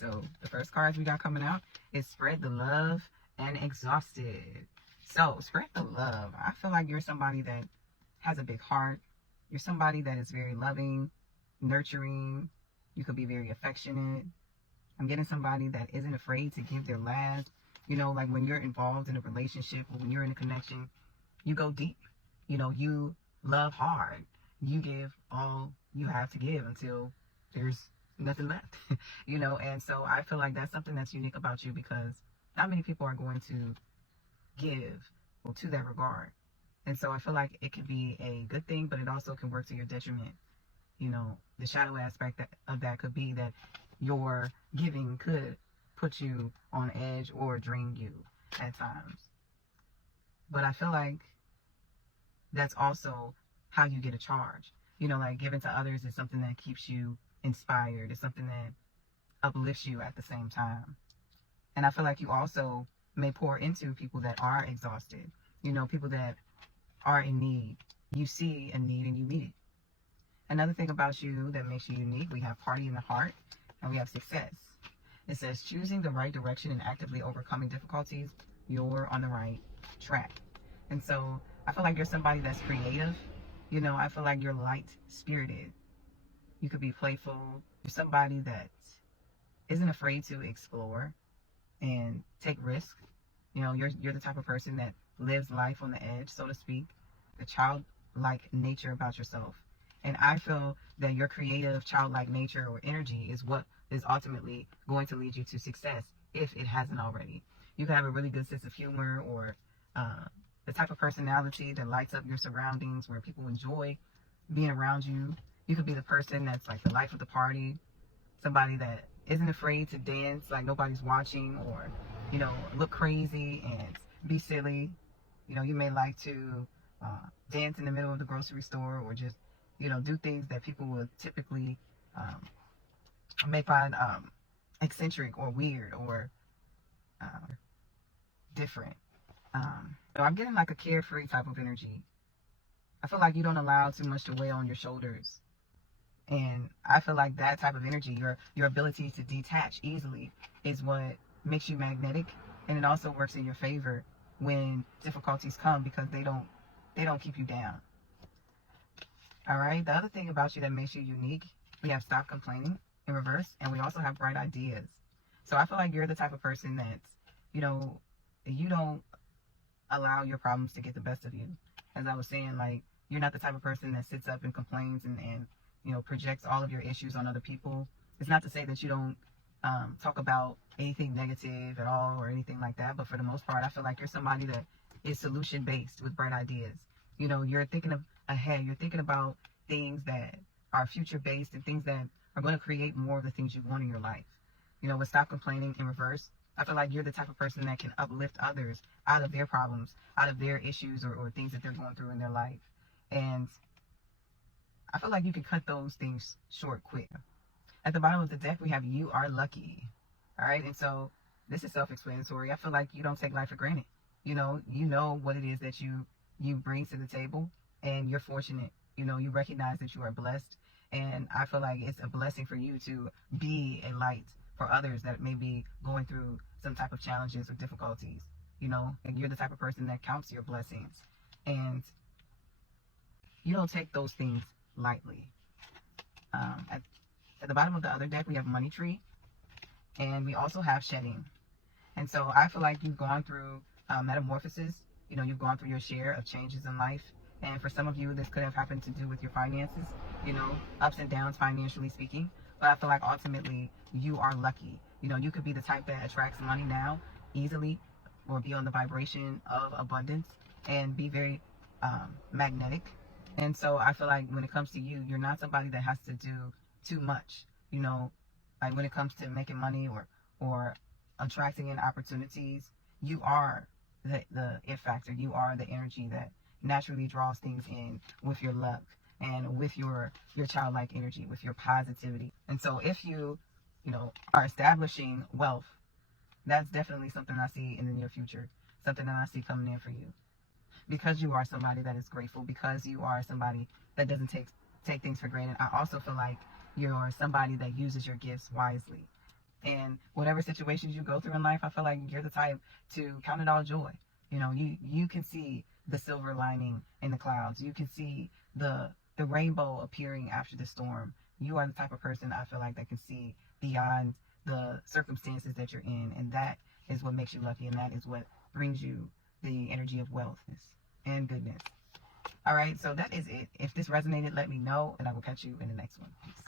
So the first cards we got coming out is Spread the Love and Exhausted. So spread the love. I feel like you're somebody that has a big heart. You're somebody that is very loving, nurturing. You could be very affectionate. I'm getting somebody that isn't afraid to give their last. You know, like when you're involved in a relationship or when you're in a connection, you go deep. You know, you love hard. You give all you have to give until there's nothing left. You know, and so I feel like that's something that's unique about you, because not many people are going to give to that regard. And so I feel like it could be a good thing, but it also can work to your detriment. You know, the shadow aspect of that could be that your giving could put you on edge or drain you at times. But I feel like that's also how you get a charge. You know, like giving to others is something that keeps you inspired. It's something that uplifts you at the same time. And I feel like you also may pour into people that are exhausted. You know, people that are in need. You see a need and you meet it. Another thing about you that makes you unique, we have Party in the Heart and we have Success. It says choosing the right direction and actively overcoming difficulties, you're on the right track. And so I feel like you're somebody that's creative. You know, I feel like you're light spirited. You could be playful. You're somebody that isn't afraid to explore and take risks. You know, you're the type of person that lives life on the edge, so to speak. The childlike nature about yourself. And I feel that your creative childlike nature or energy is what is ultimately going to lead you to success, if it hasn't already. You can have a really good sense of humor, or the type of personality that lights up your surroundings where people enjoy being around you. You could be the person that's like the life of the party, somebody that isn't afraid to dance like nobody's watching, or, you know, look crazy and be silly. You know, you may like to dance in the middle of the grocery store, or just, you know, do things that people would typically may find eccentric or weird or different. So I'm getting like a carefree type of energy. I feel like you don't allow too much to weigh on your shoulders. And I feel like that type of energy, your ability to detach easily, is what makes you magnetic. And it also works in your favor when difficulties come, because they don't keep you down. All right. The other thing about you that makes you unique, we have Stop Complaining in reverse, and we also have Bright Ideas. So I feel like you're the type of person that's, you know, you don't allow your problems to get the best of you. As I was saying, like, you're not the type of person that sits up and complains and you know, projects all of your issues on other people. It's not to say that you don't talk about anything negative at all or anything like that, but for the most part, I feel like you're somebody that is solution based with bright ideas. You know, you're thinking of ahead. You're thinking about things that are future based and things that are going to create more of the things you want in your life. You know, with Stop Complaining in reverse, I feel like you're the type of person that can uplift others out of their problems, out of their issues, or things that they're going through in their life. And I feel like you can cut those things short quick. At the bottom of the deck, we have You Are Lucky. All right. And so this is self-explanatory. I feel like you don't take life for granted. You know what it is that you bring to the table, and you're fortunate. You know, you recognize that you are blessed. And I feel like it's a blessing for you to be a light for others that may be going through some type of challenges or difficulties. You know, and you're the type of person that counts your blessings. And you don't take those things lightly. At the bottom of the other deck, we have Money Tree, and we also have Shedding. And so I feel like you've gone through metamorphosis. You know, you've gone through your share of changes in life. And for some of you, this could have happened to do with your finances, you know, ups and downs financially speaking. But I feel like ultimately you are lucky. You know, you could be the type that attracts money now easily, or be on the vibration of abundance and be very magnetic. And so I feel like when it comes to you, you're not somebody that has to do too much. You know, like when it comes to making money or attracting in opportunities, you are the it factor. You are the energy that naturally draws things in with your luck and with your childlike energy, with your positivity. And so if you know, are establishing wealth, that's definitely something I see in the near future, something that I see coming in for you. Because you are somebody that is grateful, because you are somebody that doesn't take things for granted. I also feel like you're somebody that uses your gifts wisely. And whatever situations you go through in life, I feel like you're the type to count it all joy. You know, you can see the silver lining in the clouds. You can see the rainbow appearing after the storm. You are the type of person I feel like that can see beyond the circumstances that you're in, and that is what makes you lucky, and that is what brings you the energy of wellness and goodness. All right, so that is it. If this resonated, let me know, and I will catch you in the next one. Peace.